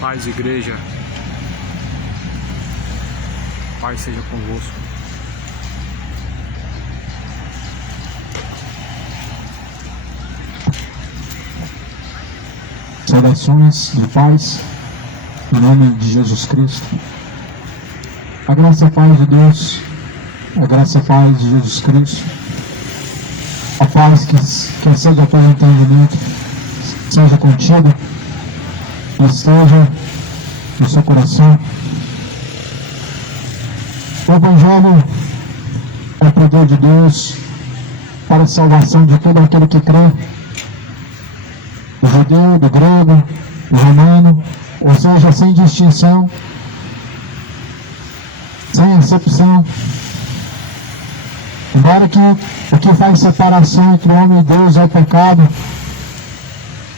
Paz, igreja. Paz seja convosco. Saudações de paz, em nome de Jesus Cristo. A graça e a paz de Deus, a graça e a paz de Jesus Cristo, a paz que excede a todo entendimento, seja contigo e esteja no seu coração. O Evangelho é o poder de Deus para a salvação de todo aquele que crê, do judeu, do grego, do romano, ou seja, sem distinção, sem acepção. Embora que o que faz separação entre o homem e Deus é o pecado,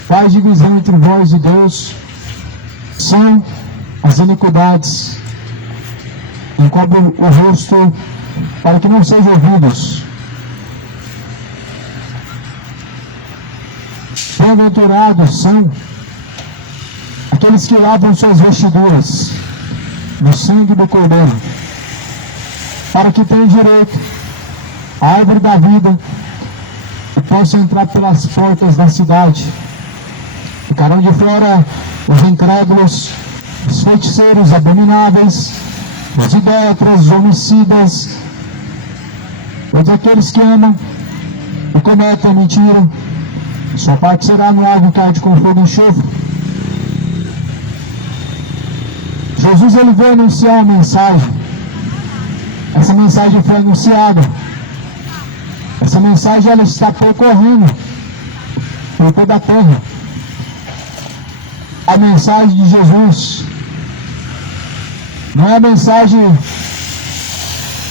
faz divisão entre vós e Deus são as iniquidades. Encobre o rosto para que não sejam ouvidos. Bem-aventurados são aqueles que lavam suas vestiduras no sangue do Cordeiro, para que tenham direito à árvore da vida e possam entrar pelas portas da cidade. Ficarão de fora os incrédulos, os feiticeiros abomináveis, os idólatras, os homicidas, todos aqueles que amam e cometem a mentira. Sua parte será no lago que arde com fogo e enxofre. Jesus, ele veio anunciar uma mensagem. Essa mensagem foi anunciada. Essa mensagem, ela está percorrendo por toda a terra. A mensagem de Jesus não é a mensagem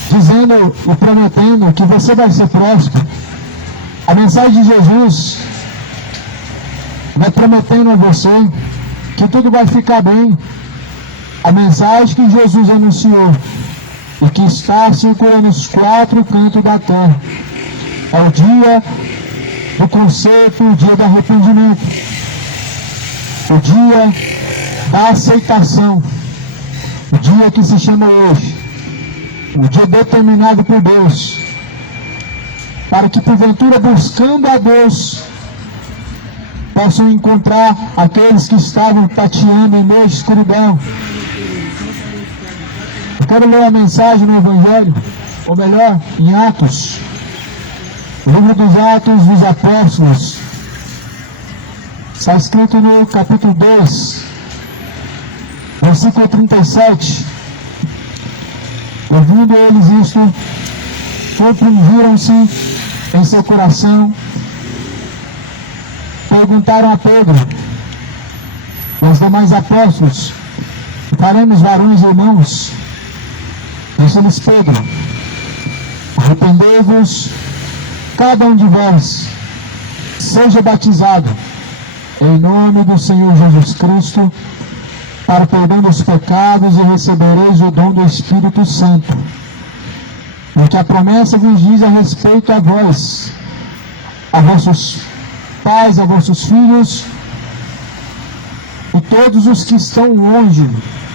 dizendo e prometendo que você vai ser próspero. A mensagem de Jesus vai prometendo a você que tudo vai ficar bem. A mensagem que Jesus anunciou e que está circulando os 4 cantos da terra é o dia do conserto, o dia do arrependimento, o dia da aceitação, o dia que se chama hoje, o dia determinado por Deus, para que porventura, buscando a Deus, possam encontrar aqueles que estavam tateando em meio à escuridão. Eu quero ler a mensagem no Evangelho, ou melhor, em Atos, o livro dos Atos dos Apóstolos. Está escrito no capítulo 2, versículo 37. Ouvindo eles isto, compungiram-se em seu coração, perguntaram a Pedro e aos demais apóstolos: faremos, varões e irmãos? Disse-lhes Pedro: arrependei-vos, cada um de vós, seja batizado em nome do Senhor Jesus Cristo, para o perdão dos pecados, e recebereis o dom do Espírito Santo. Porque a promessa vos diz a respeito a vós, a vossos pais, a vossos filhos, e todos os que estão longe,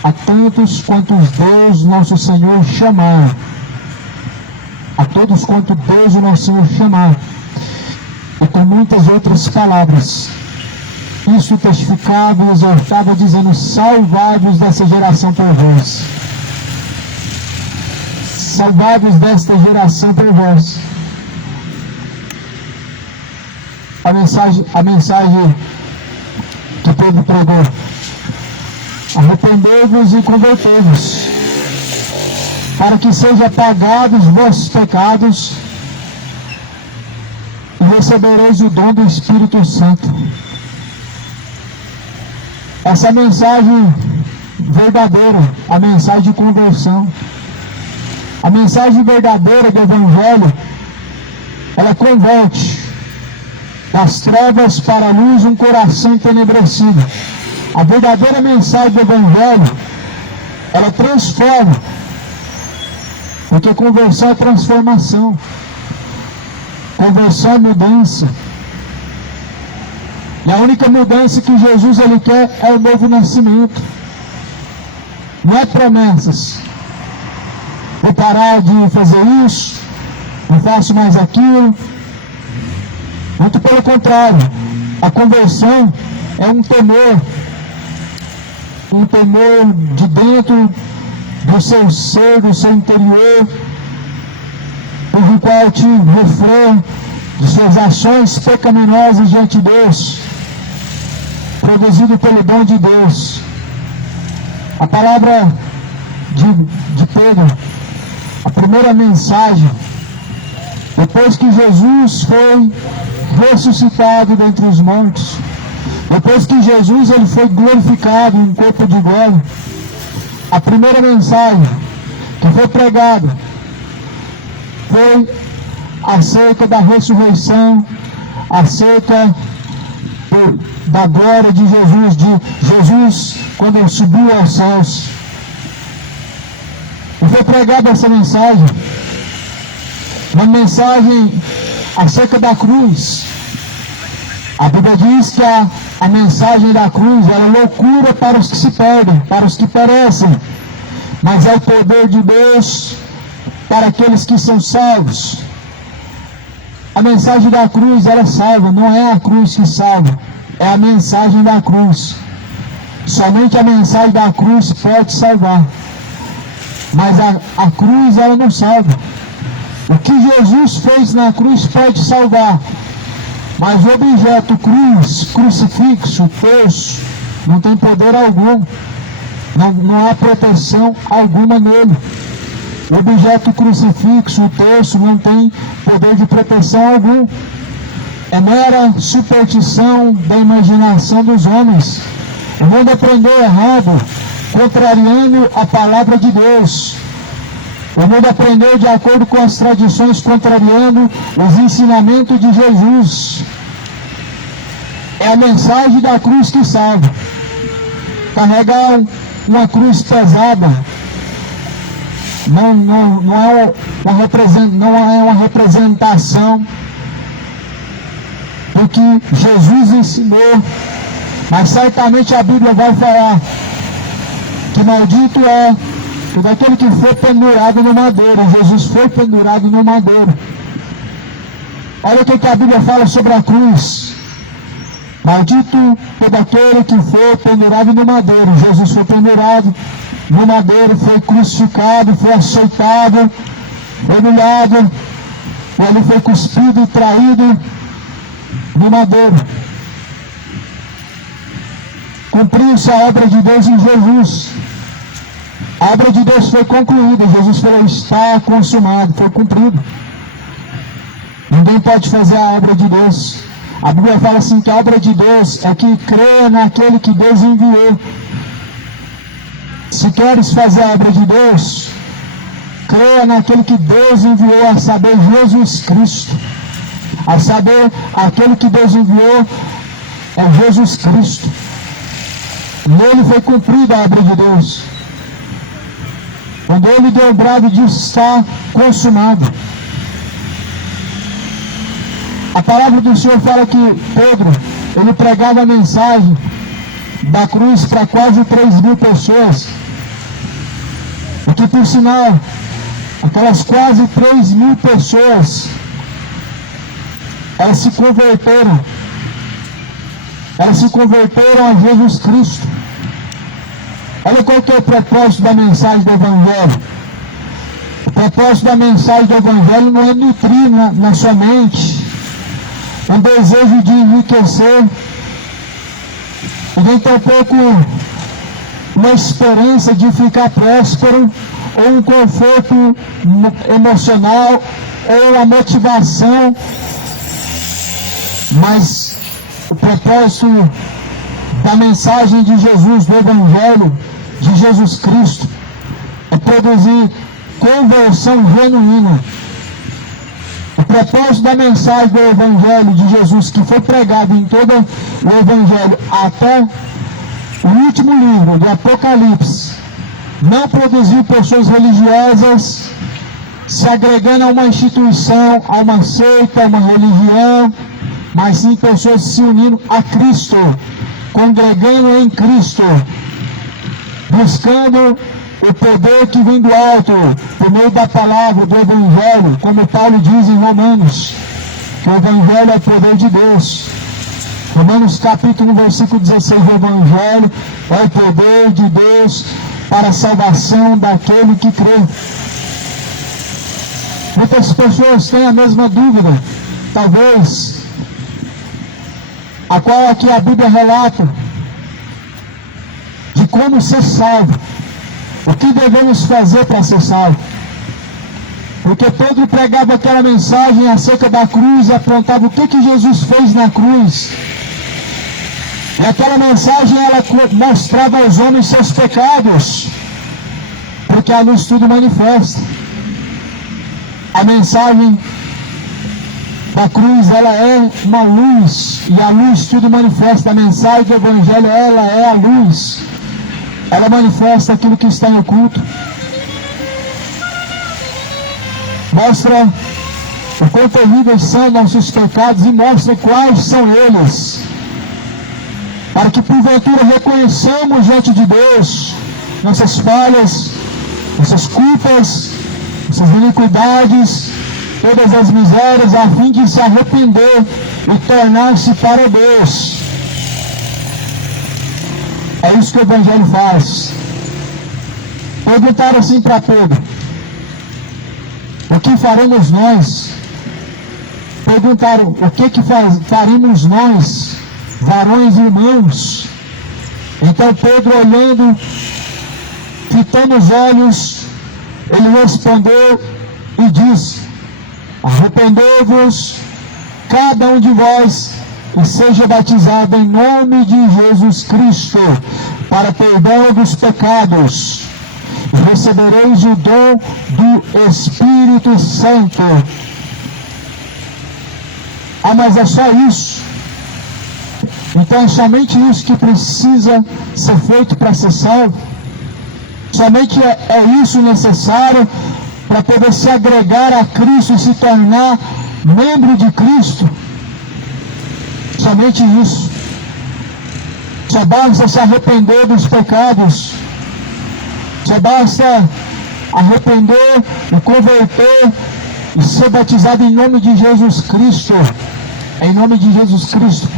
a tantos quantos Deus nosso Senhor chamar. A todos quanto Deus o nosso Senhor chamar. E com muitas outras palavras, isso testificava e exortava, dizendo: salvai-vos dessa geração perversa. Salvai-vos desta geração perversa. A mensagem que Pedro pregou: arrependei-vos e convertei-vos, para que sejam apagados os vossos pecados, e recebereis o dom do Espírito Santo. Essa mensagem verdadeira, a mensagem de conversão, a mensagem verdadeira do Evangelho, ela converte das trevas para a luz um coração entenebrecido. A verdadeira mensagem do Evangelho, ela transforma, porque conversão é transformação, conversão é mudança. E a única mudança que Jesus ele quer é o novo nascimento. Não é promessas. Vou parar de fazer isso, não faço mais aquilo. Muito pelo contrário. A conversão é um temor de dentro do seu ser, do seu interior, por qual te refreia de suas ações pecaminosas diante de Deus, produzido pelo dom de Deus. A palavra de Pedro, a primeira mensagem, depois que Jesus foi ressuscitado dentre os mortos, depois que Jesus ele foi glorificado em corpo de glória, a primeira mensagem que foi pregada foi acerca da ressurreição, acerca da glória de Jesus quando ele subiu aos céus. E foi pregada essa mensagem, uma mensagem acerca da cruz. A Bíblia diz que a mensagem da cruz era loucura para os que se perdem, para os que perecem, mas é o poder de Deus para aqueles que são salvos. A mensagem da cruz ela salva, não é a cruz que salva, é a mensagem da cruz. Somente a mensagem da cruz pode salvar, mas a cruz ela não salva. O que Jesus fez na cruz pode salvar, mas o objeto cruz, crucifixo, terço, não tem poder algum, não há proteção alguma nele. O objeto crucifixo, o terço, não tem poder de proteção algum. É mera superstição da imaginação dos homens. O mundo aprendeu errado, contrariando a palavra de Deus. O mundo aprendeu de acordo com as tradições, contrariando os ensinamentos de Jesus. É a mensagem da cruz que salva. Carregar uma cruz pesada não é uma representação do que Jesus ensinou, mas certamente a Bíblia vai falar que maldito é todo aquele que foi pendurado no madeiro. Jesus foi pendurado no madeiro. Olha o que a Bíblia fala sobre a cruz. Maldito todo aquele que foi pendurado no madeiro. Jesus foi pendurado no madeiro, foi crucificado, foi açoitado, foi humilhado, e ali foi cuspido e traído no madeiro. Cumpriu-se a obra de Deus em Jesus. A obra de Deus foi concluída. Jesus falou: está consumado, foi cumprido. Ninguém pode fazer a obra de Deus. A Bíblia fala assim que a obra de Deus é que crê naquele que Deus enviou. Se queres fazer a obra de Deus, creia naquele que Deus enviou, a saber, Jesus Cristo. A saber, aquele que Deus enviou é Jesus Cristo. Nele foi cumprida a obra de Deus. Quando ele deu o brado de está consumado. A palavra do Senhor fala que Pedro, ele pregava a mensagem da cruz para quase 3.000 pessoas. E que, por sinal, aquelas quase 3.000 pessoas, elas se converteram. Elas se converteram a Jesus Cristo. Olha qual que é o propósito da mensagem do Evangelho. O propósito da mensagem do Evangelho não é nutrir na sua mente um desejo de enriquecer, e nem tampouco uma esperança de ficar próspero, ou um conforto emocional, ou uma motivação, mas o propósito da mensagem de Jesus, do Evangelho de Jesus Cristo, é produzir conversão genuína. O propósito da mensagem do Evangelho de Jesus, que foi pregado em todo o Evangelho até o último livro do Apocalipse, não produziu pessoas religiosas se agregando a uma instituição, a uma seita, a uma religião, mas sim pessoas se unindo a Cristo, congregando em Cristo, buscando o poder que vem do alto, por meio da palavra, do Evangelho, como Paulo diz em Romanos, que o Evangelho é o poder de Deus. Romanos capítulo 1, versículo 16, o Evangelho é o poder de Deus para a salvação daquele que crê. Muitas pessoas têm a mesma dúvida, talvez, a qual aqui a Bíblia relata, de como ser salvo. O que devemos fazer para ser salvo? Porque Pedro pregava aquela mensagem acerca da cruz e apontava o que Jesus fez na cruz. E aquela mensagem, ela mostrava aos homens seus pecados, porque a luz tudo manifesta. A mensagem da cruz, ela é uma luz, e a luz tudo manifesta. A mensagem do Evangelho, ela é a luz. Ela manifesta aquilo que está em oculto. Mostra o quão terríveis são nossos pecados e mostra quais são eles, para que porventura reconheçamos diante de Deus nossas falhas, nossas culpas, nossas iniquidades, todas as misérias, a fim de se arrepender e tornar-se para Deus. É isso que o Evangelho faz. Perguntaram assim para Pedro: o que faremos nós? Perguntaram: o que faremos nós, varões e irmãos? Então Pedro, olhando, fitando os olhos, ele respondeu e disse: arrependei-vos, cada um de vós, e seja batizado em nome de Jesus Cristo, para perdão dos pecados, e recebereis o dom do Espírito Santo. Ah, mas é só isso? Então é somente isso que precisa ser feito para ser salvo? Somente é isso necessário para poder se agregar a Cristo e se tornar membro de Cristo? Somente isso. Só basta se arrepender dos pecados. Só basta arrepender e converter e ser batizado em nome de Jesus Cristo. Em nome de Jesus Cristo.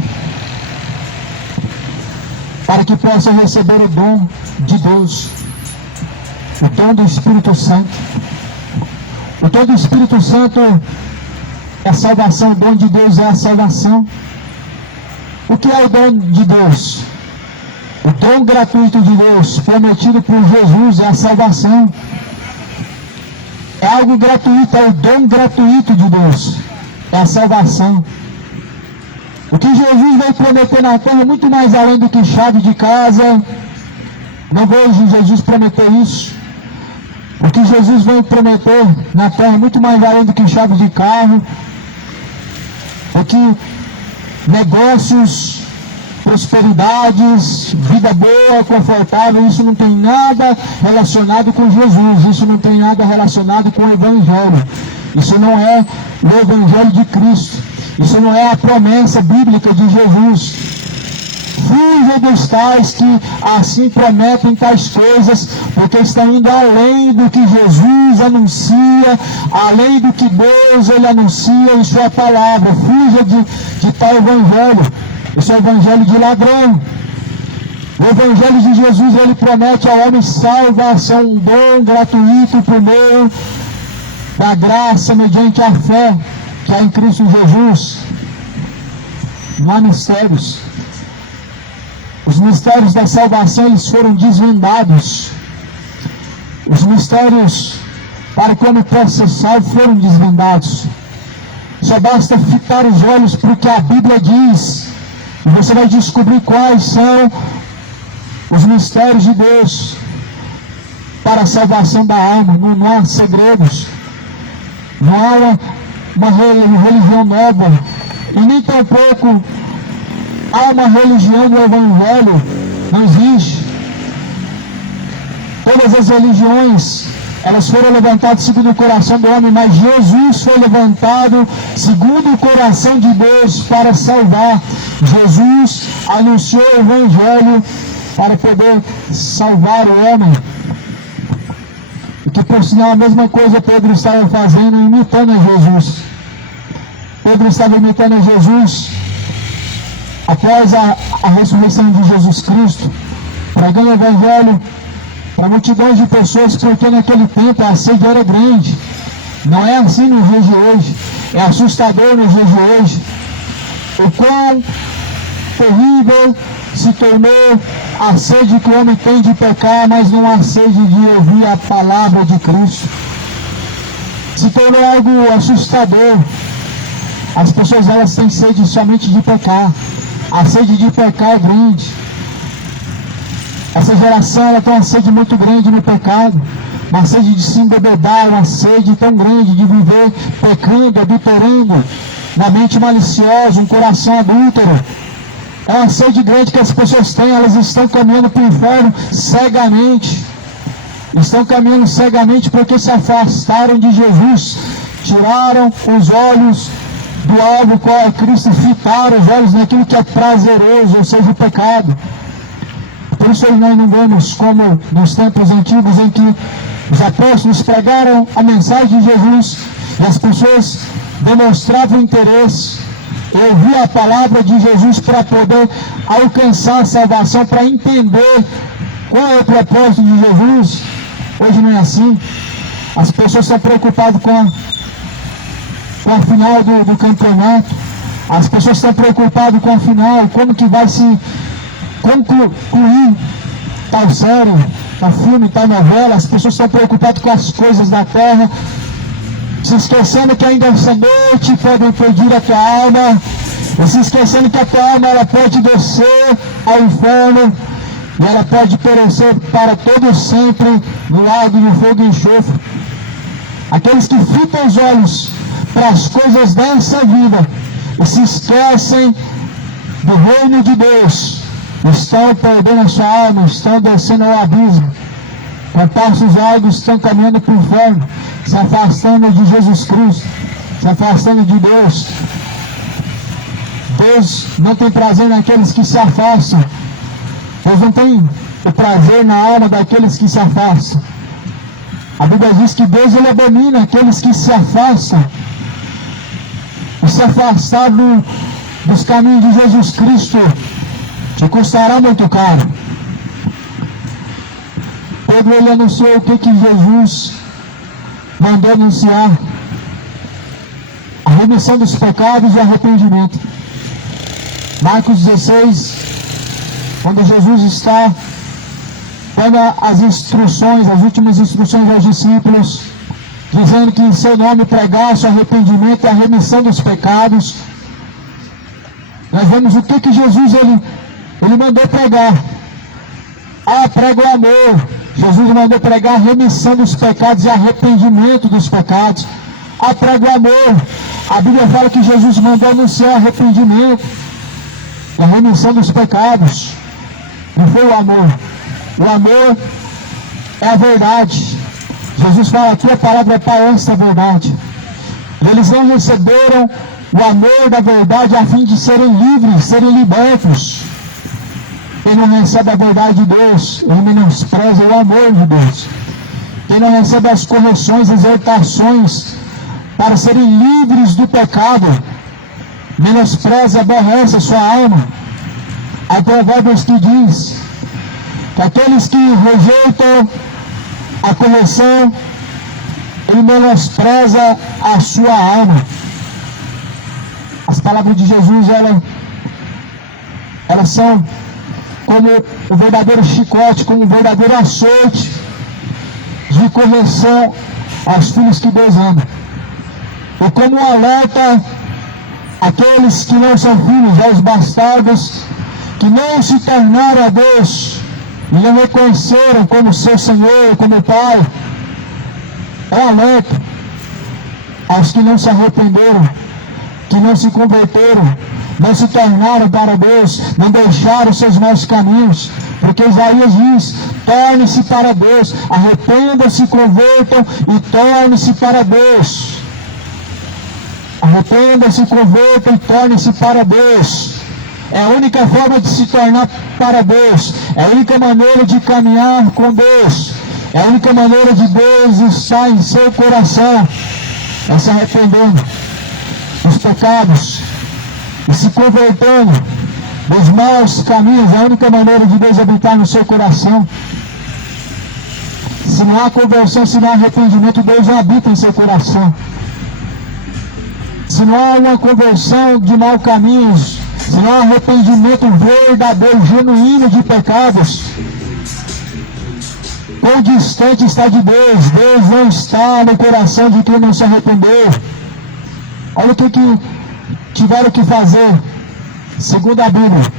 Para que possa receber o dom de Deus. O dom do Espírito Santo. O dom do Espírito Santo é a salvação. O dom de Deus é a salvação. O que é o dom de Deus? O dom gratuito de Deus, prometido por Jesus, é a salvação. É algo gratuito, é o dom gratuito de Deus. É a salvação. O que Jesus veio prometer na terra é muito mais além do que chave de casa. Não vejo Jesus prometer isso. O que Jesus veio prometer na terra é muito mais além do que chave de carro. O que negócios, prosperidades, vida boa, confortável, isso não tem nada relacionado com Jesus, isso não tem nada relacionado com o Evangelho, isso não é o Evangelho de Cristo, isso não é a promessa bíblica de Jesus. Fuja dos tais que assim prometem tais coisas, porque estão indo além do que Jesus anuncia, além do que Deus ele anuncia em sua palavra. Fuja de tal evangelho. Esse é o evangelho de ladrão. O evangelho de Jesus, ele promete ao homem salvação, um dom gratuito por meio da graça, mediante a fé que há em Cristo Jesus. Não há mistérios. Os mistérios da salvação, eles foram desvendados. Os mistérios para como possa ser salvo foram desvendados. Só basta fitar os olhos para o que a Bíblia diz, e você vai descobrir quais são os mistérios de Deus para a salvação da alma. Não há segredos, não há uma religião nova, e nem tampouco há uma religião do Evangelho. Não existe. Todas as religiões elas foram levantadas segundo o coração do homem, mas Jesus foi levantado segundo o coração de Deus para salvar. Jesus anunciou o Evangelho para poder salvar o homem. E que, por sinal, a mesma coisa Pedro estava fazendo, imitando a Jesus. Pedro estava imitando a Jesus após a ressurreição de Jesus Cristo, pregando o Evangelho para multidões de pessoas, porque naquele tempo a sede era grande. Não é assim nos dias de hoje, é assustador nos dias de hoje. O quão terrível se tornou a sede que o homem tem de pecar, mas não a sede de ouvir a palavra de Cristo. Se tornou algo assustador. As pessoas, elas têm sede somente de pecar. A sede de pecar é grande. Essa geração, ela tem uma sede muito grande no pecado. Uma sede de se embebedar, uma sede tão grande de viver pecando, adulterando, uma mente maliciosa, um coração adúltero. É uma sede grande que as pessoas têm, elas estão caminhando para o inferno cegamente. Estão caminhando cegamente porque se afastaram de Jesus. Tiraram os olhos do alvo qual é Cristo, fitaram os olhos naquilo que é prazeroso, ou seja, o pecado. Por isso nós não vemos como nos tempos antigos em que os apóstolos pregaram a mensagem de Jesus e as pessoas demonstravam interesse em ouvir a palavra de Jesus para poder alcançar a salvação, para entender qual é o propósito de Jesus. Hoje não é assim. As pessoas estão preocupadas com a final do campeonato. As pessoas estão preocupadas com a final, como que vai se concluir tal série, tal filme, tal novela. As pessoas estão preocupadas com as coisas da terra, se esquecendo que ainda essa noite podem perder a tua alma, e se esquecendo que a tua alma, ela pode descer ao inferno e ela pode perecer para todo sempre no lago de fogo e enxofre. Aqueles que fitam os olhos para as coisas dessa vida e se esquecem do reino de Deus, estão perdendo a sua alma, estão descendo ao abismo. Com passos largos estão caminhando para o inferno, se afastando de Jesus Cristo, se afastando de Deus. Deus não tem prazer naqueles que se afastam. Deus não tem o prazer na alma daqueles que se afastam. A Bíblia diz que Deus, ele abomina aqueles que se afastam. E se afastar dos caminhos de Jesus Cristo te custará muito caro. Pedro, ele anunciou o que Jesus mandou anunciar: a remissão dos pecados e arrependimento. Marcos 16, quando Jesus está dando as instruções, as últimas instruções aos discípulos, dizendo que em seu nome pregasse o arrependimento e a remissão dos pecados. Nós vemos o que Jesus ele mandou pregar. Prega o amor. Jesus mandou pregar a remissão dos pecados e arrependimento dos pecados. Prega o amor. A Bíblia fala que Jesus mandou anunciar arrependimento e a remissão dos pecados. Não foi o amor. O amor é a verdade. Jesus fala aqui, a palavra é para esta verdade. Eles não receberam o amor da verdade a fim de serem livres, serem libertos. Quem não recebe a verdade de Deus, ele menospreza o amor de Deus. Quem não recebe as correções, exortações para serem livres do pecado, menospreza, aborrece a sua alma. Há provérbios que diz que aqueles que rejeitam a correção, ele menospreza a sua alma. As palavras de Jesus, elas são como o verdadeiro chicote, como o verdadeiro açoite de correção aos filhos que Deus ama. E como um alerta àqueles que não são filhos, aos bastardos, que não se tornaram a Deus e não reconheceram como seu Senhor, como Pai. É um alerta aos que não se arrependeram, que não se converteram, não se tornaram para Deus, não deixaram seus maus caminhos, Porque Isaías diz: torne-se para Deus, arrependam-se, convertam e torne-se para Deus. Arrependam-se, convertam e tornem-se para Deus. É a única forma de se tornar para Deus. É a única maneira de caminhar com Deus. É a única maneira de Deus estar em seu coração. É se arrependendo dos pecados e se convertendo dos maus caminhos. É a única maneira de Deus habitar no seu coração. Se não há conversão, se não há arrependimento, Deus não habita em seu coração. Se não há uma conversão de maus caminhos, se não há arrependimento verdadeiro, genuíno de pecados, quão distante está de Deus. Deus não está no coração de quem não se arrependeu. Olha o que tiveram que fazer, segundo a Bíblia,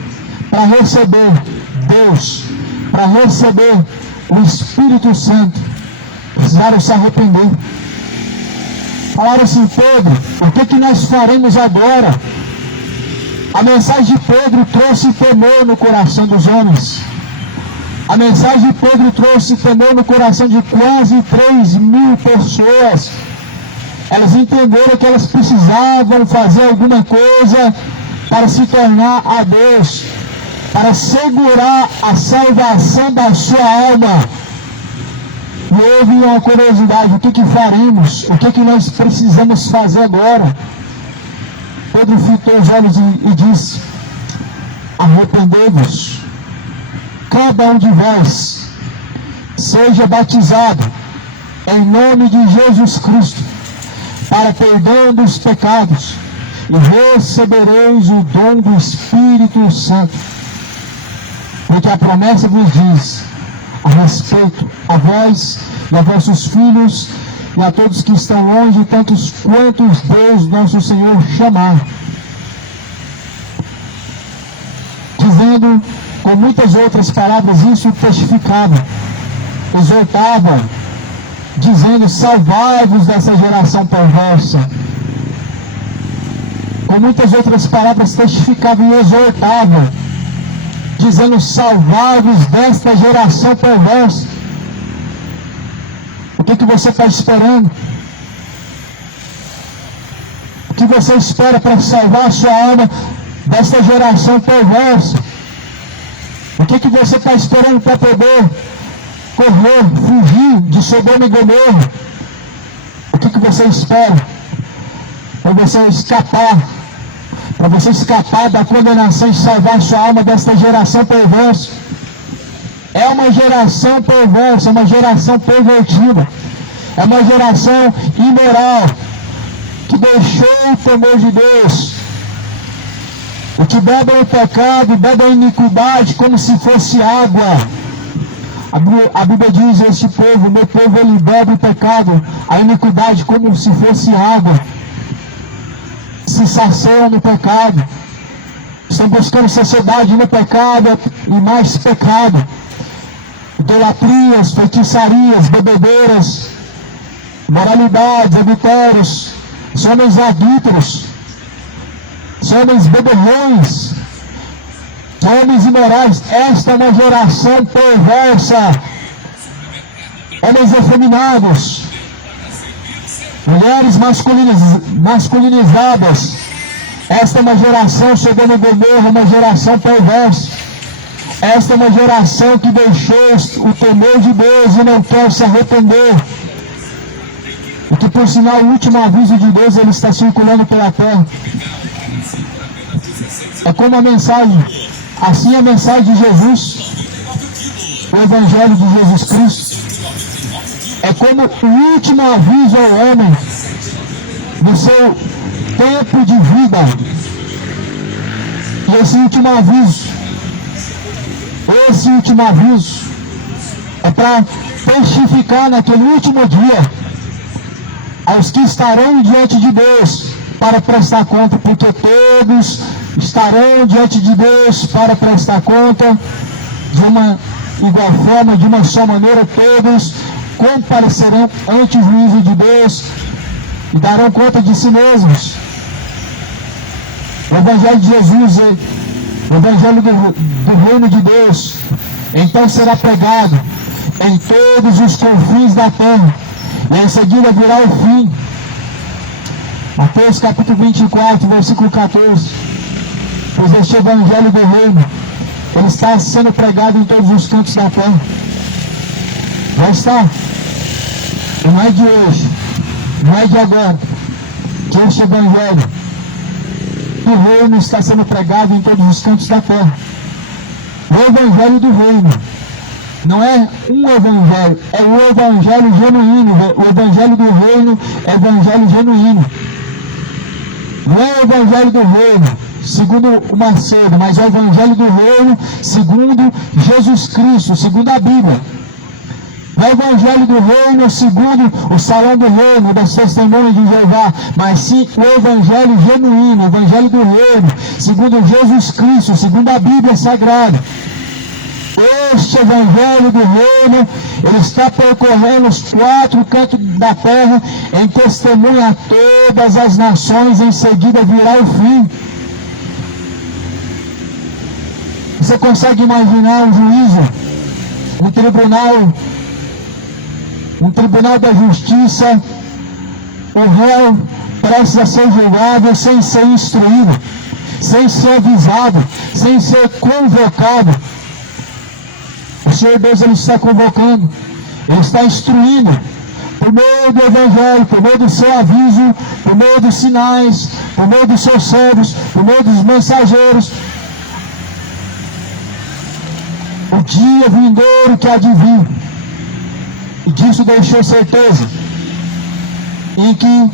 para receber Deus, para receber o Espírito Santo. Precisaram se arrepender. Falaram assim: Pedro, o que nós faremos agora? A mensagem de Pedro trouxe temor no coração dos homens. A mensagem de Pedro trouxe temor no coração de quase 3.000 pessoas. Elas entenderam que elas precisavam fazer alguma coisa para se tornar a Deus, para segurar a salvação da sua alma. E houve uma curiosidade: o que faremos? O que nós precisamos fazer agora? Pedro fitou os olhos e disse: arrependei-vos, cada um de vós seja batizado em nome de Jesus Cristo para perdão dos pecados, e recebereis o dom do Espírito Santo. Porque a promessa vos diz a respeito a vós e a vossos filhos e a todos que estão longe, tantos quantos Deus nosso Senhor chamar. Dizendo com muitas outras palavras, isso testificava, exortava, dizendo: salvai-vos dessa geração perversa. Com muitas outras palavras testificava e exortava, dizendo: salvai-vos desta geração perversa. O que você está esperando? O que você espera para salvar a sua alma desta geração perversa? O que você está esperando para poder correr, fugir de Sodoma e Gomorra? O que você espera para você escapar? Para você escapar da condenação e salvar a sua alma desta geração perversa? É uma geração perversa, uma geração pervertida. É uma geração imoral, que deixou o temor de Deus. O que bebe o pecado, bebe a iniquidade como se fosse água. A Bíblia diz: este povo, meu povo, ele bebe o pecado, a iniquidade como se fosse água. Se saciam no pecado. Estão buscando sociedade no pecado e mais pecado. Idolatrias, feitiçarias, bebedeiras, moralidades, adultérios, são homens adúlteros, são homens beberrões, são homens imorais. Esta é uma geração perversa. Homens efeminados, mulheres masculinizadas. Esta é uma geração, Sodoma e Gomorra, uma geração perversa. Esta é uma geração que deixou o temor de Deus e não quer se arrepender. E que, por sinal, o último aviso de Deus, ele está circulando pela terra. É como a mensagem, assim a mensagem de Jesus, o Evangelho de Jesus Cristo, é como o último aviso ao homem do seu tempo de vida. E esse último aviso é para testificar naquele último dia aos que estarão diante de Deus para prestar conta, porque todos estarão diante de Deus para prestar conta de uma igual forma, de uma só maneira. Todos comparecerão ante o juízo de Deus e darão conta de si mesmos. O Evangelho de Jesus, o Evangelho do Reino de Deus, então será pregado em todos os confins da terra, e em seguida virá o fim. Mateus capítulo 24, versículo 14. Pois este evangelho do reino, ele está sendo pregado em todos os cantos da terra. Já está. E não é de hoje, não é de agora, que este evangelho do reino está sendo pregado em todos os cantos da terra. O evangelho do reino não é um evangelho, é o evangelho genuíno. O evangelho do reino é o evangelho genuíno. Não é o evangelho do reino segundo o Macedo, mas é o evangelho do reino segundo Jesus Cristo, segundo a Bíblia. Não é o evangelho do reino segundo o salão do reino, das testemunhas de Jeová, mas sim o evangelho genuíno, o evangelho do reino segundo Jesus Cristo, segundo a Bíblia Sagrada. Este evangelho do reino, ele está percorrendo os 4 cantos da terra em testemunha a todas as nações, em seguida virá o fim. Você consegue imaginar um juízo, um tribunal da justiça, o réu prestes a ser julgado sem ser instruído, sem ser avisado, sem ser convocado? O Senhor Deus, ele está convocando, ele está instruindo, por meio do evangelho, por meio do seu aviso, por meio dos sinais, por meio dos seus servos, por meio dos mensageiros. O dia vindouro que há de vir, e disso deixou certeza, em que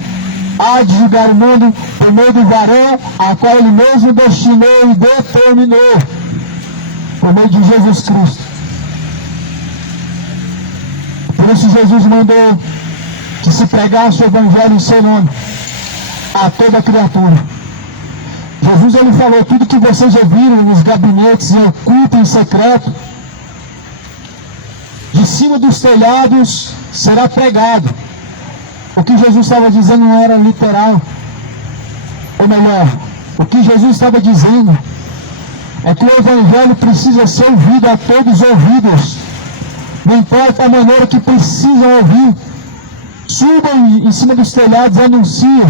há de julgar o mundo por meio do varão, a qual ele mesmo destinou e determinou, por meio de Jesus Cristo. Por isso Jesus mandou que se pregasse o evangelho em seu nome a toda criatura. Jesus, ele falou: tudo que vocês ouviram nos gabinetes em oculto, em secreto, de cima dos telhados será pregado. O que Jesus estava dizendo não era literal. Ou melhor, o que Jesus estava dizendo é que o evangelho precisa ser ouvido a todos os ouvidos. Não importa a maneira que precisam ouvir. Subam em cima dos telhados e anunciem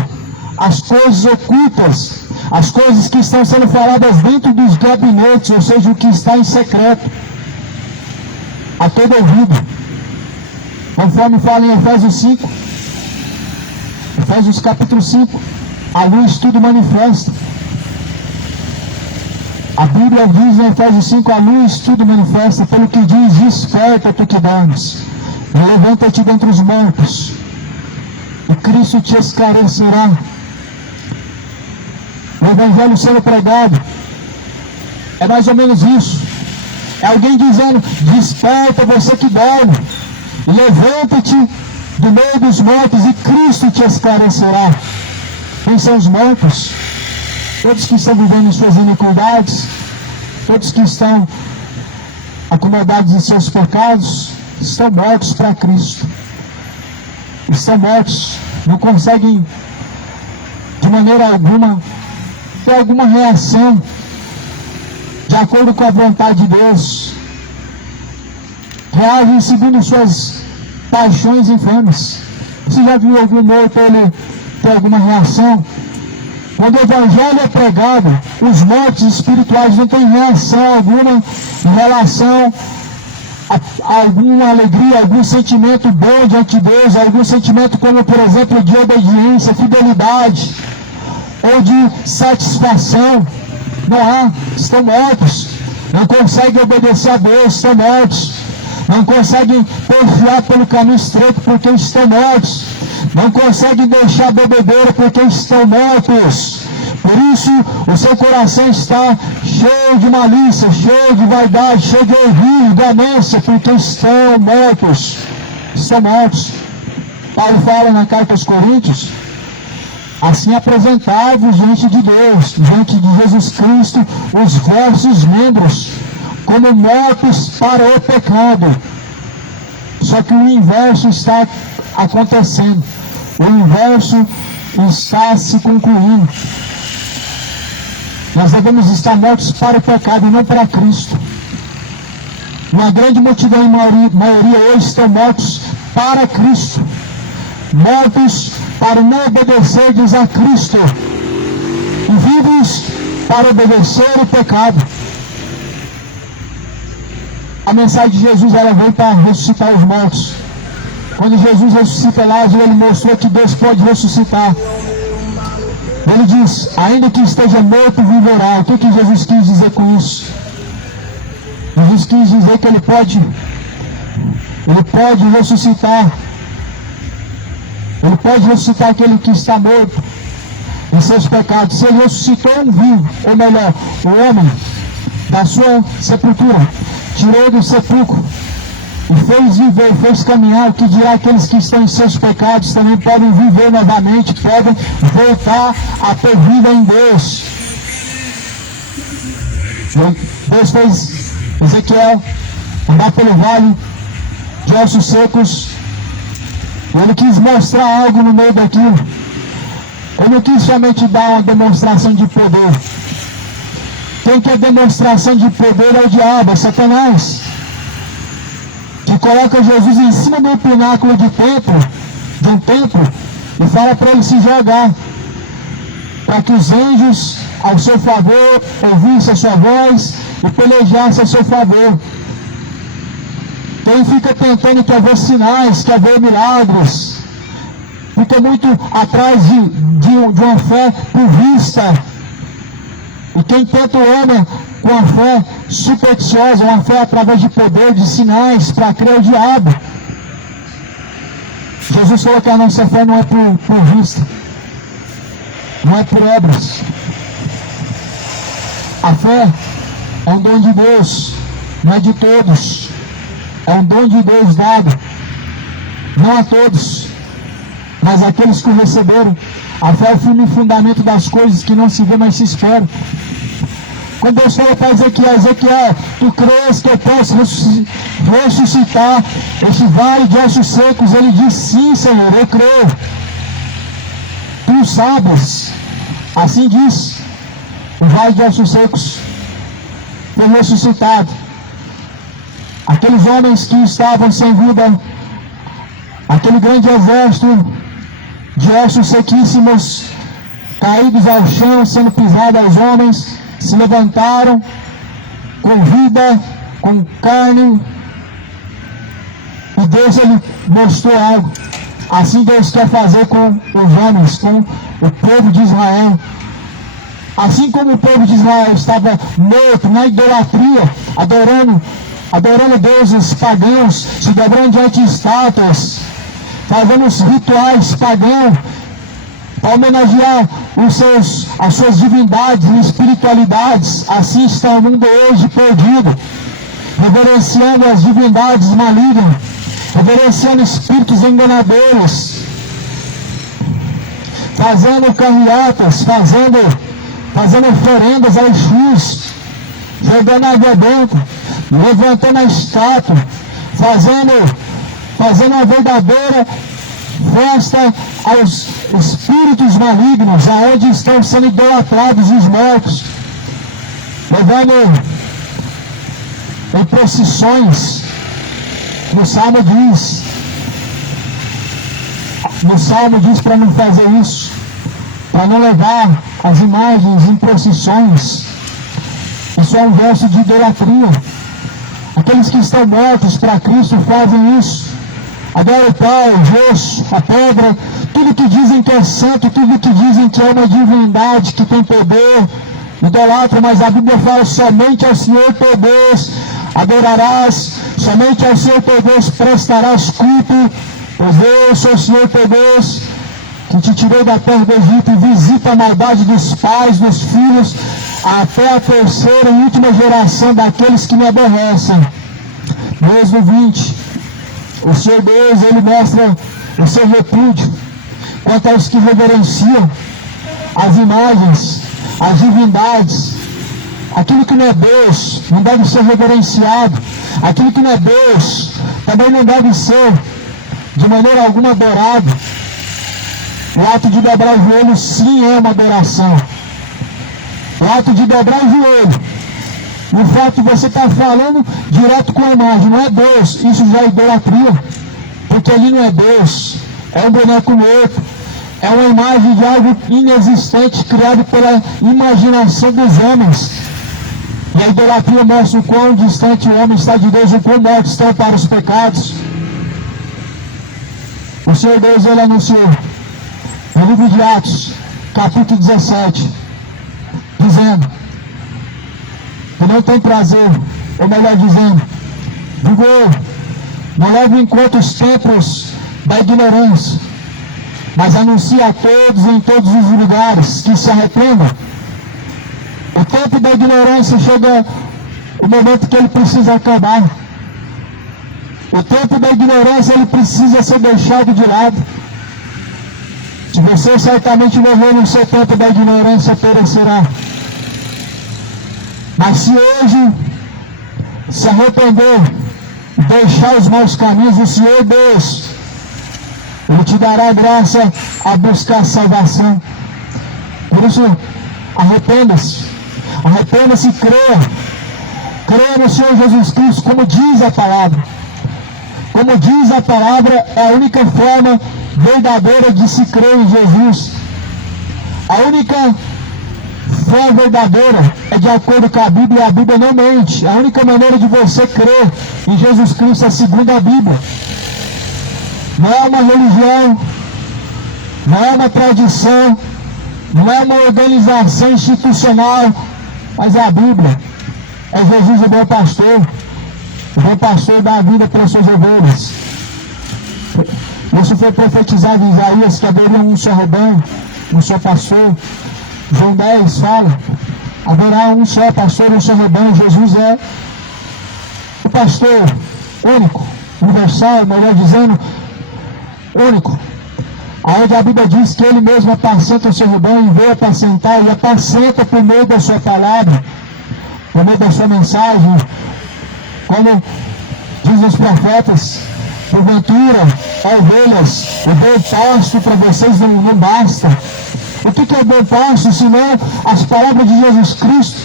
as coisas ocultas, as coisas que estão sendo faladas dentro dos gabinetes, ou seja, o que está em secreto, a todo ouvido. Conforme fala em Efésios 5, Efésios capítulo 5, a luz tudo manifesta. A Bíblia diz em Efésios 5, a luz tudo manifesta, pelo que diz: desperta tu que dormes, levanta-te dentre os mortos, e Cristo te esclarecerá. O evangelho sendo pregado é mais ou menos isso. É alguém dizendo: desperta você que dorme, levanta-te do meio dos mortos, e Cristo te esclarecerá. Quem são os mortos? Todos que estão vivendo em suas iniquidades, todos que estão acomodados em seus pecados, estão mortos para Cristo. Estão mortos, não conseguem de maneira alguma ter alguma reação de acordo com a vontade de Deus. Reagem segundo suas paixões infames. Você já viu algum morto ele ter alguma reação? Quando o evangelho é pregado, os mortos espirituais não têm reação alguma em relação a alguma alegria, algum sentimento bom diante de Deus, algum sentimento como, por exemplo, de obediência, fidelidade, ou de satisfação. Não há, estão mortos, não conseguem obedecer a Deus, estão mortos, não conseguem porfiar pelo caminho estreito porque estão mortos, não conseguem deixar a bebedeira porque estão mortos. Por isso o seu coração está cheio de malícia, cheio de vaidade, cheio de orgulho, ganância, porque estão mortos. Estão mortos. Paulo fala na carta aos Coríntios: assim apresentai-vos diante de Deus, diante de Jesus Cristo, os vossos membros, como mortos para o pecado. Só que o inverso está acontecendo. O inverso está se concluindo. Nós devemos estar mortos para o pecado e não para Cristo. uma grande multidão, e maioria hoje estão mortos para Cristo, mortos para não obedecerdes a Cristo, e vivos para obedecer o pecado. A mensagem de Jesus, ela veio para ressuscitar os mortos. Quando Jesus ressuscita Lázaro, ele mostrou que Deus pode ressuscitar. Ele diz, ainda que esteja morto, viverá. O que Jesus quis dizer com isso? Jesus quis dizer que ele pode ressuscitar. Ele pode ressuscitar aquele que está morto em seus pecados. Se ele ressuscitou um vivo, ou melhor, o homem da sua sepultura, tirou do sepulcro e fez viver, fez caminhar, o que dirá aqueles que estão em seus pecados também podem viver novamente, podem voltar a ter vida em Deus. Deus fez Ezequiel andar pelo vale de ossos secos, e ele quis mostrar algo no meio daquilo. Ele não quis somente dar uma demonstração de poder. Quem quer demonstração de poder é o diabo, é Satanás, que coloca Jesus em cima do pináculo de um templo, e fala para ele se jogar, para que os anjos ao seu favor ouvissem a sua voz e pelejassem a seu favor. Quem fica tentando quer ver sinais, quer ver milagres, fica muito atrás de uma fé por vista. E quem tenta o homem com a fé supersticiosa, uma fé através de poder, de sinais, para crer o diabo. Jesus falou que a nossa fé não é por vista, não é por obras. A fé é um dom de Deus, não é de todos. É um dom de Deus dado, não a todos, mas àqueles que o receberam. A fé é o firme fundamento das coisas que não se vê, mas se espera. Quando Deus falou para Ezequiel, Ezequiel, tu crês que eu posso ressuscitar este vale de ossos secos? Ele disse, sim, Senhor, eu creio. Tu sabes. Assim diz, o vale de ossos secos foi ressuscitado. Aqueles homens que estavam sem vida, aquele grande exército de ossos sequíssimos, caídos ao chão, sendo pisados aos homens, se levantaram com vida, com carne, e Deus, ele mostrou algo. Assim Deus quer fazer com os homens, com o povo de Israel. Assim como o povo de Israel estava morto na idolatria, adorando deuses pagãos, se dobrando diante de estátuas, fazendo os rituais pagãos, para homenagear as suas divindades e espiritualidades. Assim está o mundo hoje perdido, reverenciando as divindades malignas, reverenciando espíritos enganadores, fazendo carreatas, fazendo oferendas a Exus, jogando água dentro, levantando a estátua, fazendo uma verdadeira festa aos espíritos malignos, aonde estão sendo idolatrados os mortos, levando em procissões. No Salmo diz para não fazer isso, para não levar as imagens em procissões. Isso é um verso de idolatria. Aqueles que estão mortos para Cristo fazem isso. Adoram o pau, o gesso, a pedra, tudo que dizem que é santo, tudo que dizem que é uma divindade, que tem poder, idolatra, mas a Bíblia fala, somente ao Senhor teu Deus adorarás, somente ao Senhor teu Deus prestarás culto, pois eu sou o Senhor teu Deus, que te tirei da terra do Egito, e visita a maldade dos pais, dos filhos, até a terceira e última geração daqueles que me aborrecem. Êxodo 20. O Senhor Deus, ele mostra o seu repúdio quanto aos que reverenciam as imagens, as divindades. Aquilo que não é Deus não deve ser reverenciado. Aquilo que não é Deus também não deve ser de maneira alguma adorado. O ato de dobrar o joelho sim é uma adoração. O ato de dobrar o joelho o fato de você estar falando direto com a imagem, não é Deus, isso já é idolatria, porque ali não é Deus, é um boneco morto, é uma imagem de algo inexistente, criado pela imaginação dos homens. E a idolatria mostra o quão distante o homem está de Deus, o quão mortos estão para os pecados. O Senhor Deus, ele anunciou no livro de Atos, capítulo 17, dizendo que não tem prazer, ou melhor dizendo, digo eu, não leva em conta os tempos da ignorância, mas anuncia a todos em todos os lugares que se arrependam. O tempo da ignorância chega o momento que ele precisa acabar. O tempo da ignorância ele precisa ser deixado de lado. Se você certamente morrer no seu tempo da ignorância, perecerá. Mas se hoje se arrepender, deixar os maus caminhos, o Senhor Deus, Ele te dará graça a buscar salvação. Por isso, arrependa-se. Arrependa-se e creia. Creia no Senhor Jesus Cristo, como diz a palavra. Como diz a palavra, é a única forma verdadeira de se crer em Jesus. A única fé verdadeira é de acordo com a Bíblia, e a Bíblia não mente. A única maneira de você crer em Jesus Cristo é segundo a Bíblia. Não é uma religião, não é uma tradição, não é uma organização institucional, mas é a Bíblia. É Jesus o bom pastor. O bom pastor dá a vida pelas suas ovelhas. Isso foi profetizado em Isaías, que haveria um só rebanho, um só pastor. João 10 fala, haverá um só pastor, um só rebanho. Jesus é o pastor único, universal, melhor dizendo, único. Aonde a Bíblia diz que Ele mesmo apacenta o seu rebanho e veio apacentar, e apacenta por meio da sua palavra, por meio da sua mensagem. Como diz os profetas, porventura, ovelhas, o bom pasto para vocês não basta. O que é o bom pasto, senão as palavras de Jesus Cristo?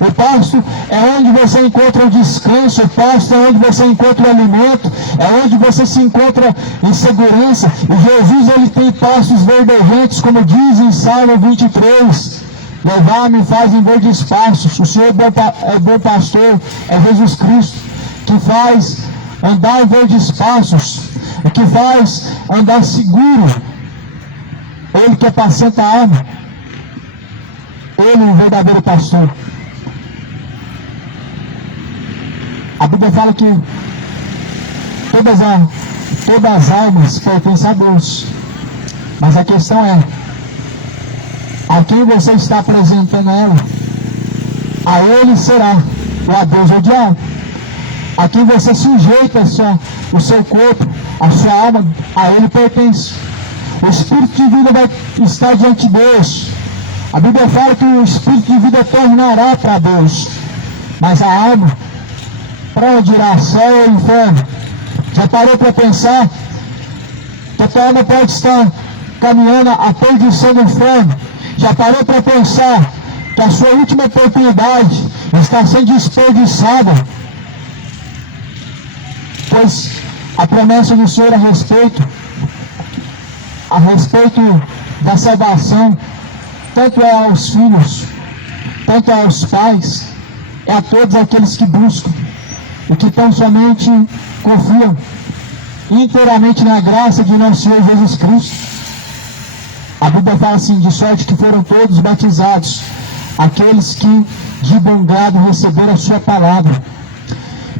O pasto é onde você encontra o descanso, o pasto é onde você encontra o alimento, é onde você se encontra em segurança. E Jesus, ele tem pastos verdejantes, como diz em Salmo 23. Levar-me faz em verdes pastos. O Senhor é bom pastor, é Jesus Cristo, que faz andar em verdes pastos, que faz andar seguro. Ele que apacenta a alma. Ele é o verdadeiro pastor. A Bíblia fala que todas as almas pertencem a Deus. Mas a questão é, a quem você está apresentando ela? A Ele será, ou a Deus ou o diabo. A quem você sujeita o seu corpo, a sua alma, a Ele pertence. O Espírito de vida vai estar diante de Deus. A Bíblia fala que o Espírito de vida tornará para Deus. Mas a alma, para onde irá? Céu ou inferno? Já parou para pensar que a tua alma pode estar caminhando à perdição do inferno? Já parou para pensar que a sua última oportunidade está sendo desperdiçada? Pois a promessa do Senhor a respeito da salvação, tanto é aos filhos, tanto é aos pais, é a todos aqueles que buscam e que tão somente confiam inteiramente na graça de nosso Senhor Jesus Cristo. A Bíblia fala assim, de sorte que foram todos batizados, aqueles que de bom grado receberam a sua palavra.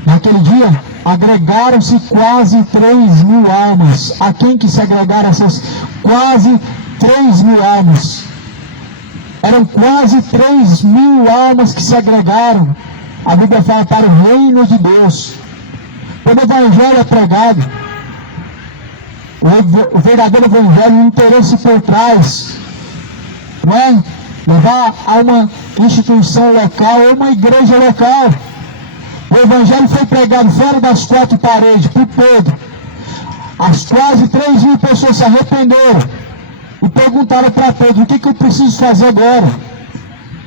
Naquele dia, agregaram-se quase 3.000 almas. A quem que se agregaram essas quase 3.000 almas? Eram quase 3.000 almas que se agregaram. A Bíblia fala para o reino de Deus. Quando o Evangelho é pregado, o verdadeiro Evangelho, o interesse por trás, não é levar a uma instituição local ou uma igreja local. O Evangelho foi pregado fora das quatro paredes, por Pedro. As quase 3.000 pessoas se arrependeram e perguntaram para Pedro, o que eu preciso fazer agora?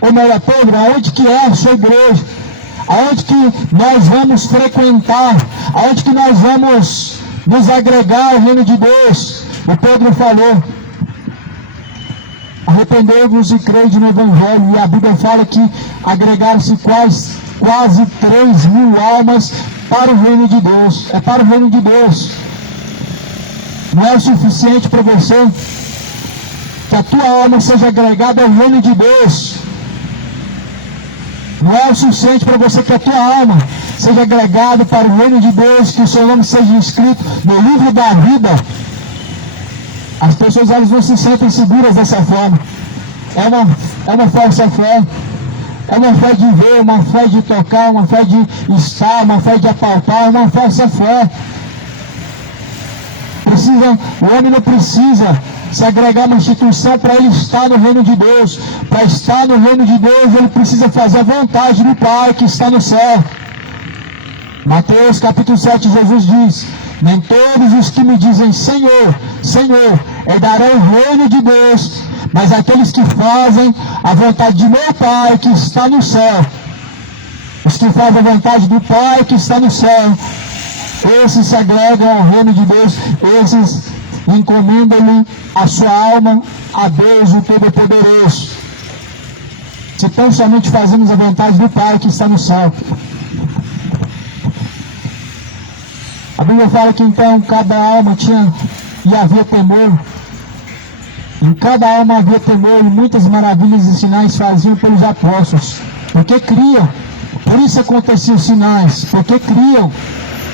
Ou melhor, Pedro, aonde que é a sua igreja? Aonde que nós vamos frequentar? Aonde que nós vamos nos agregar ao reino de Deus? O Pedro falou: arrependei-vos e crede no Evangelho. E a Bíblia fala que agregaram-se quase 3.000 almas para o reino de Deus. É para o reino de Deus. Não é o suficiente para você que a tua alma seja agregada ao reino de Deus. Não é o suficiente para você que a tua alma seja agregada para o reino de Deus, que o seu nome seja inscrito no livro da vida. As pessoas, elas não se sentem seguras dessa forma. É uma falsa fé. É uma fé de ver, uma fé de tocar, uma fé de estar, uma fé de apalpar, uma falsa fé. O homem não precisa se agregar a uma instituição para ele estar no reino de Deus. Para estar no reino de Deus, ele precisa fazer a vontade do Pai que está no céu. Mateus capítulo 7, Jesus diz: nem todos os que me dizem Senhor, Senhor, herdarão o reino de Deus, mas aqueles que fazem a vontade de meu Pai que está no céu. Os que fazem a vontade do Pai que está no céu, esses se agregam ao reino de Deus, esses encomendam-lhe a sua alma a Deus, o Todo-Poderoso. Se tão somente fazemos a vontade do Pai que está no céu. A Bíblia fala que então cada alma havia temor. Em cada alma havia temor, e muitas maravilhas e sinais faziam pelos apóstolos, porque criam. Por isso aconteciam sinais, porque criam.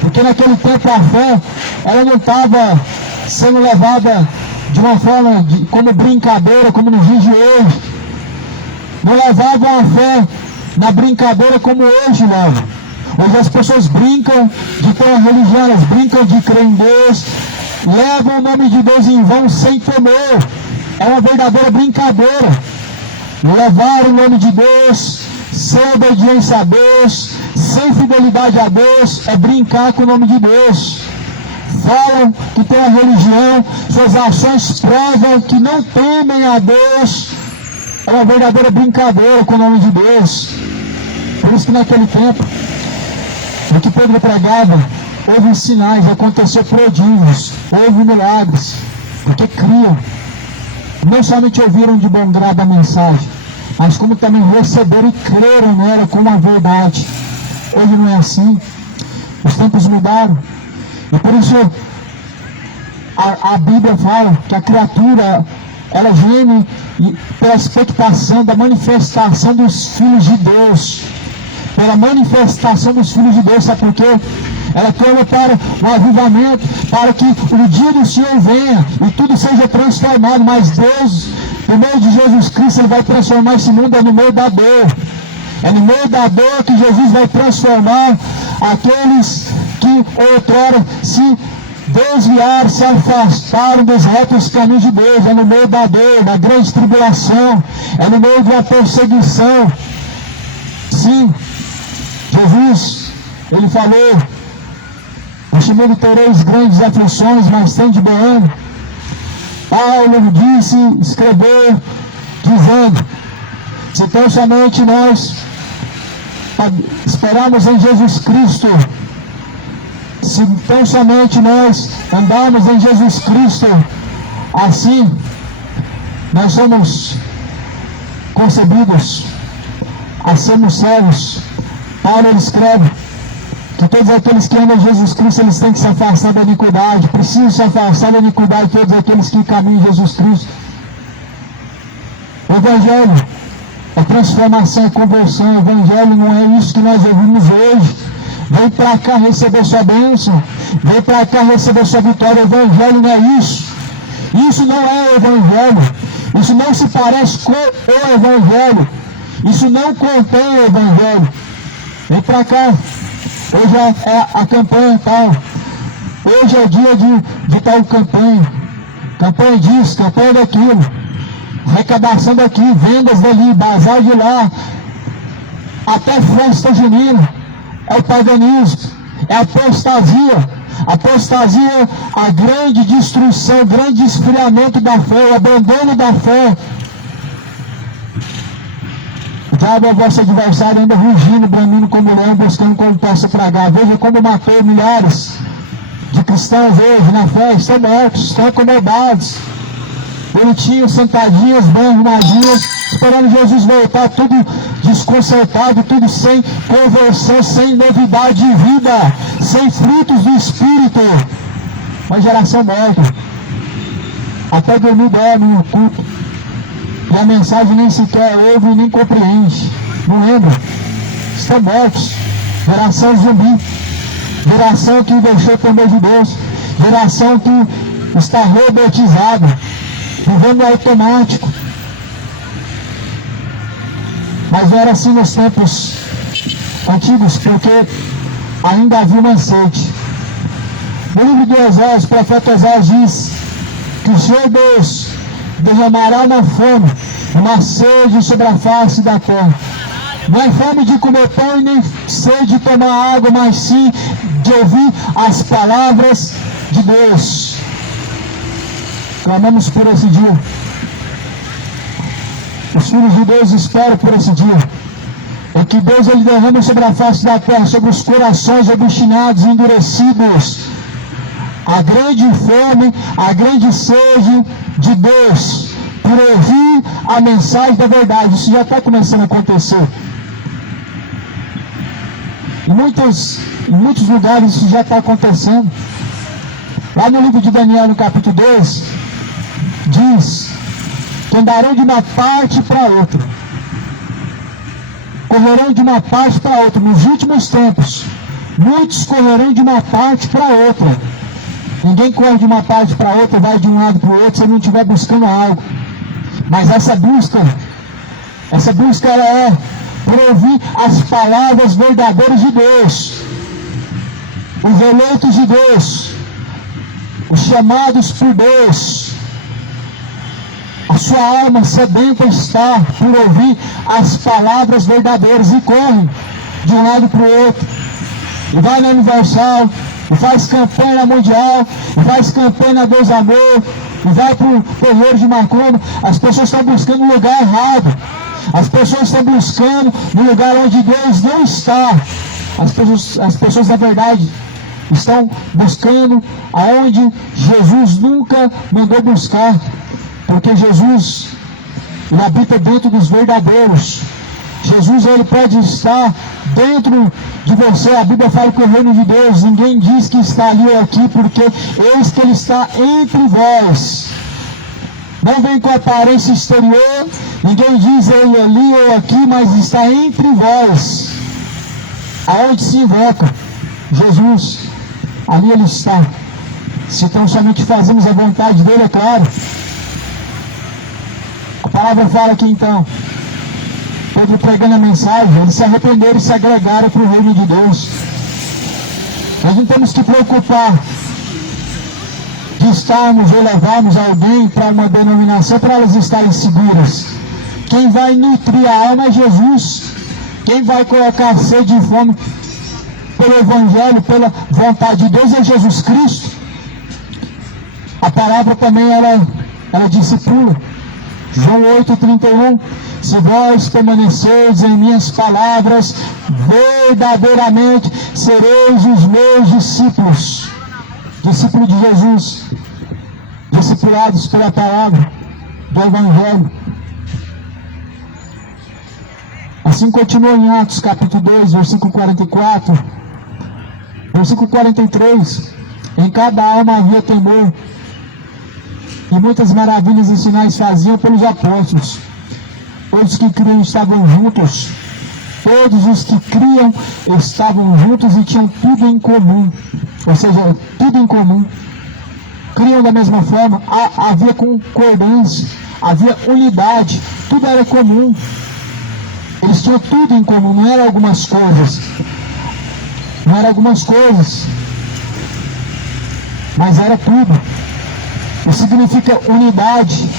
Porque naquele tempo a fé, ela não estava sendo levada de uma forma como brincadeira, como nos dias de hoje. Não levavam a fé na brincadeira como hoje levam. Hoje as pessoas brincam de ter uma religião, elas brincam de crer em Deus, levam o nome de Deus em vão sem temor. É uma verdadeira brincadeira. Levar o nome de Deus sem obediência a Deus, sem fidelidade a Deus, é brincar com o nome de Deus. Falam que tem uma religião, suas ações provam que não temem a Deus. É uma verdadeira brincadeira com o nome de Deus. Por isso que naquele tempo, no que Pedro pregava, houve sinais, aconteceu prodígios, houve milagres, porque criam. Não somente ouviram de bom grado a mensagem, mas como também receberam e creram nela como uma verdade. Hoje não é assim. Os tempos mudaram. E por isso a Bíblia fala que a criatura, ela geme pela expectação da manifestação dos filhos de Deus. Pela manifestação dos filhos de Deus. Sabe por quê? Ela clama para o avivamento, para que o dia do Senhor venha e tudo seja transformado. Mas Deus, por meio de Jesus Cristo, Ele vai transformar esse mundo no meio da dor. É no meio da dor que Jesus vai transformar aqueles que outrora se desviaram, se afastaram dos retos caminhos de Deus. É no meio da dor, da grande tribulação, é no meio de uma perseguição. Sim, Jesus, Ele falou: neste mundo tereis grandes aflições, mas tem de bom ânimo. Paulo disse, escreveu, dizendo: se tão somente nós esperamos em Jesus Cristo, se tão somente nós andarmos em Jesus Cristo, assim nós somos concebidos a sermos servos. Paulo escreve que todos aqueles que amam Jesus Cristo, eles têm que se afastar da iniquidade, precisam se afastar da iniquidade, todos aqueles que caminham em Jesus Cristo. O Evangelho é transformação, é conversão. O Evangelho não é isso que nós ouvimos hoje. Vem para cá receber sua bênção, vem para cá receber sua vitória. O Evangelho não é isso. Isso não é o Evangelho. Isso não se parece com o Evangelho. Isso não contém o Evangelho. Vem para cá. Hoje é a campanha tal. Hoje é o dia de tal campanha. Campanha disso, campanha daquilo. Arrecadação daqui, vendas dali, bazar de lá. Até festa junina. É o paganismo. É a apostasia. Apostasia, a grande destruição, o grande esfriamento da fé, o abandono da fé. diabo é vosso adversário, anda rugindo, bramindo como leão, buscando como possa tragar. Veja como matou milhares de cristãos hoje na fé, estão mortos, estão acomodados, bonitinhos, sentadinhos, bem arrumadinhos, esperando Jesus voltar, tudo desconcertado, tudo sem conversão, sem novidade de vida, sem frutos do Espírito. Uma geração morta. Até dormir dorme no culto. E a mensagem nem sequer ouve nem compreende. Não lembra? Estão mortos. Geração zumbi. Geração que deixou o temor de Deus. Geração que está robotizada, vivendo automático. Mas não era assim nos tempos antigos, porque ainda havia uma sede. No livro de Osés, o profeta Osés diz que o Senhor Deus derramará uma fome, uma sede sobre a face da terra. Não é fome de comer pão e nem sede de tomar água, mas sim de ouvir as palavras de Deus. Clamamos por esse dia. Os filhos de Deus esperam por esse dia. É que Deus ele derrama sobre a face da terra, sobre os corações obstinados e endurecidos, a grande fome, a grande sede de Deus, por ouvir a mensagem da verdade. Isso já está começando a acontecer. Em muitos lugares isso já está acontecendo. Lá no livro de Daniel, no capítulo 2, diz que andarão de uma parte para outra. Correrão de uma parte para outra. Nos últimos tempos, muitos correrão de uma parte para outra. Ninguém corre de uma parte para outra, vai de um lado para o outro, se não estiver buscando algo. Mas essa busca ela é por ouvir as palavras verdadeiras de Deus, os eleitos de Deus, os chamados por Deus. A sua alma sedenta está por ouvir as palavras verdadeiras e corre de um lado para o outro. E vai na Universal, e faz campanha na Mundial, e faz campanha na Deus Amor, e vai para o terreiro de Macumba. As pessoas estão buscando um lugar errado. As pessoas estão buscando no lugar onde Deus não está. As pessoas da verdade estão buscando aonde Jesus nunca mandou buscar. Porque Jesus, ele habita dentro dos verdadeiros. Jesus, ele pode estar dentro de você. A Bíblia fala que o reino de Deus, ninguém diz que está ali ou aqui, porque eis que ele está entre vós. Não vem com aparência exterior, ninguém diz ele ali ou aqui, mas está entre vós. Aonde se invoca Jesus, ali ele está. Se tão somente fazemos a vontade dele, é claro. A palavra fala aqui então, Pedro pregando a mensagem, eles se arrependeram e se agregaram para o reino de Deus. Nós não temos que preocupar de estarmos ou levarmos alguém para uma denominação para elas estarem seguras. Quem vai nutrir a alma é Jesus. Quem vai colocar sede e fome pelo Evangelho, pela vontade de Deus é Jesus Cristo. A palavra também ela discipula. João 8,31. Se vós permanecerdes em minhas palavras, verdadeiramente sereis os meus discípulos. Discípulos de Jesus, discipulados pela palavra do Evangelho. Assim continua em Atos capítulo 2, versículo 44. Versículo 43. Em cada alma havia temor, e muitas maravilhas e sinais faziam pelos apóstolos. Todos que criam estavam juntos. Todos os que criam estavam juntos e tinham tudo em comum. Ou seja, tudo em comum. Criam da mesma forma. Havia concordância, havia unidade. Tudo era comum. Eles tinham tudo em comum, não eram algumas coisas. Não eram algumas coisas. Mas era tudo. Isso significa unidade.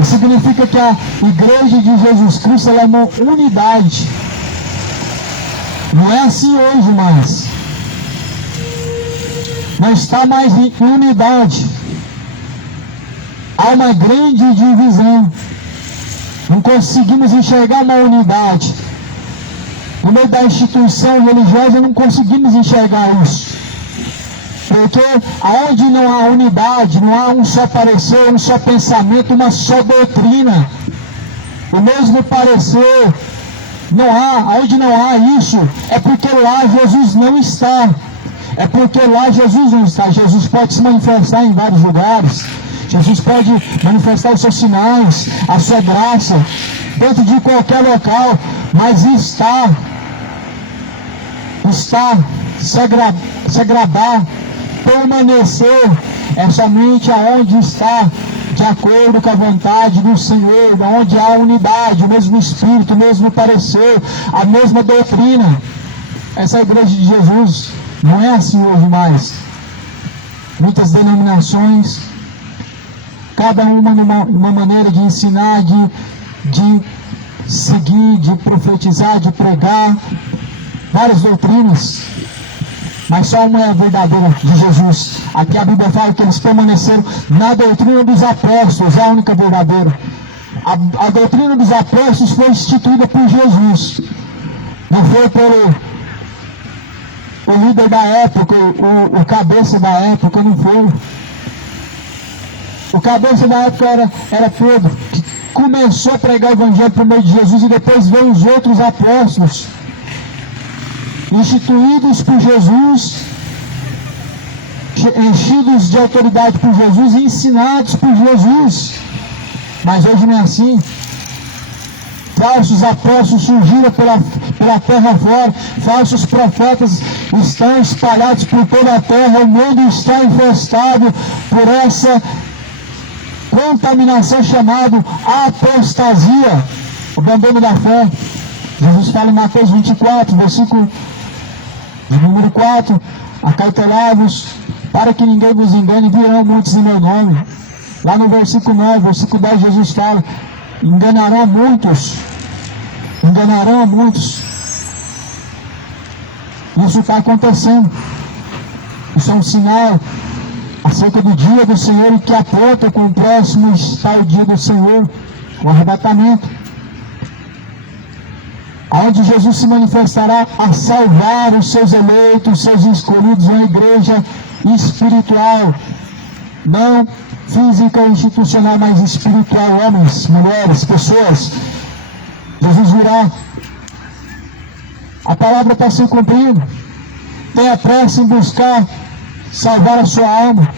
Isso significa que a igreja de Jesus Cristo ela é uma unidade. Não é assim hoje mais. Não está mais em unidade. Há uma grande divisão. Um não conseguimos enxergar uma unidade. No meio da instituição religiosa não conseguimos enxergar isso. Porque aonde não há unidade, não há um só parecer, um só pensamento, uma só doutrina, o mesmo parecer, não há, aonde não há isso, é porque lá Jesus não está. É porque lá Jesus não está. Jesus pode se manifestar em vários lugares. Jesus pode manifestar os seus sinais, a sua graça, dentro de qualquer local, mas se agradar, permanecer, é somente aonde está de acordo com a vontade do Senhor, onde há unidade, o mesmo Espírito, o mesmo parecer, a mesma doutrina. Essa é a igreja de Jesus. Não é assim hoje mais. Muitas denominações, cada uma numa maneira de ensinar, de seguir, de profetizar, de pregar, várias doutrinas, mas só uma é a verdadeira, de Jesus. Aqui a Bíblia fala que eles permaneceram na doutrina dos apóstolos, é a única verdadeira. A doutrina dos apóstolos foi instituída por Jesus, não foi pelo o líder da época, o cabeça da época, não foi. O cabeça da época era Pedro, que começou a pregar o evangelho por meio de Jesus, e depois veio os outros apóstolos, instituídos por Jesus, enchidos de autoridade por Jesus e ensinados por Jesus. Mas hoje não é assim. Falsos apóstolos surgiram pela terra fora, falsos profetas estão espalhados por toda a terra, o mundo está infestado por essa contaminação chamada apostasia, o abandono da fé. Jesus fala em Mateus 24, versículo de número 4, acautelai-vos, para que ninguém vos engane, virão muitos em meu nome. Lá no versículo 9, versículo 10, Jesus fala, enganarão a muitos. Isso está acontecendo. Isso é um sinal acerca do dia do Senhor, e que aponta com o próximo está o dia do Senhor, o arrebatamento, onde Jesus se manifestará a salvar os seus eleitos, os seus escolhidos, uma igreja espiritual, não física e institucional, mas espiritual, homens, mulheres, pessoas. Jesus virá. A palavra está se cumprindo. Tenha pressa em buscar salvar a sua alma.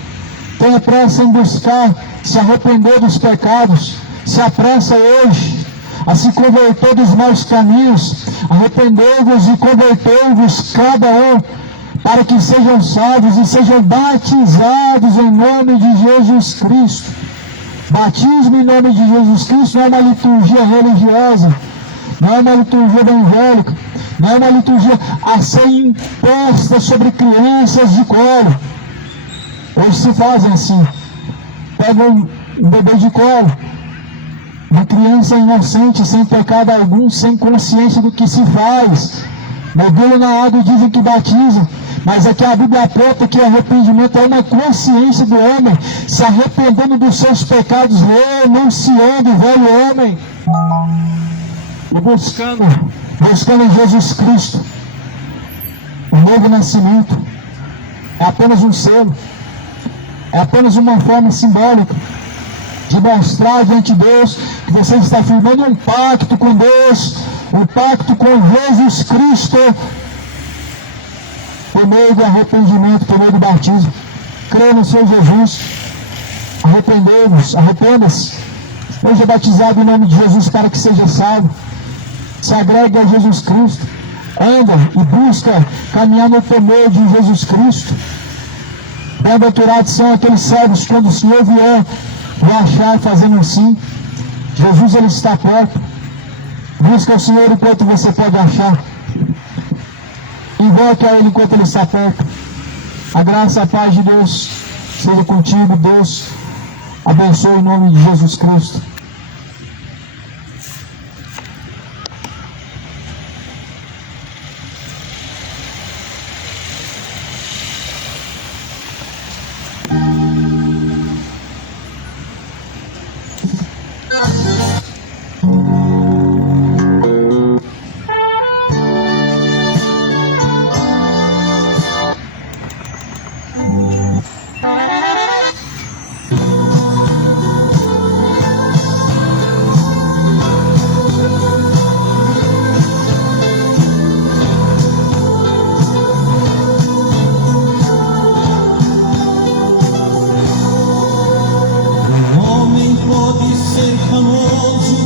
Tenha pressa em buscar se arrepender dos pecados. Se apressa hoje a se converter dos maus caminhos. Arrependei-vos e convertei-vos cada um, para que sejam salvos e sejam batizados em nome de Jesus Cristo. Batismo em nome de Jesus Cristo não é uma liturgia religiosa, não é uma liturgia evangélica, não é uma liturgia a ser imposta sobre crianças de colo. Hoje se fazem assim. Pegam um bebê de colo, uma criança inocente, sem pecado algum, sem consciência do que se faz. Mergulham na água e dizem que batizam. Mas aqui a Bíblia aponta que o arrependimento é uma consciência do homem se arrependendo dos seus pecados, renunciando o velho homem e buscando em Jesus Cristo o novo nascimento. É apenas um selo, é apenas uma forma simbólica de mostrar diante de Deus que você está firmando um pacto com Deus, um pacto com Jesus Cristo, por meio do arrependimento, por meio do batismo. Crê no Senhor Jesus, arrependei-vos, arrependa-se, seja batizado em nome de Jesus para que seja salvo, se agregue a Jesus Cristo, anda e busca caminhar no temor de Jesus Cristo. Bem-aventurados são aqueles servos quando o Senhor vier o achar fazendo assim. Jesus, ele está perto. Busca o Senhor enquanto você pode achar. Invoque a Ele enquanto Ele está perto. A graça e a paz de Deus seja contigo. Deus abençoe em nome de Jesus Cristo. poderoso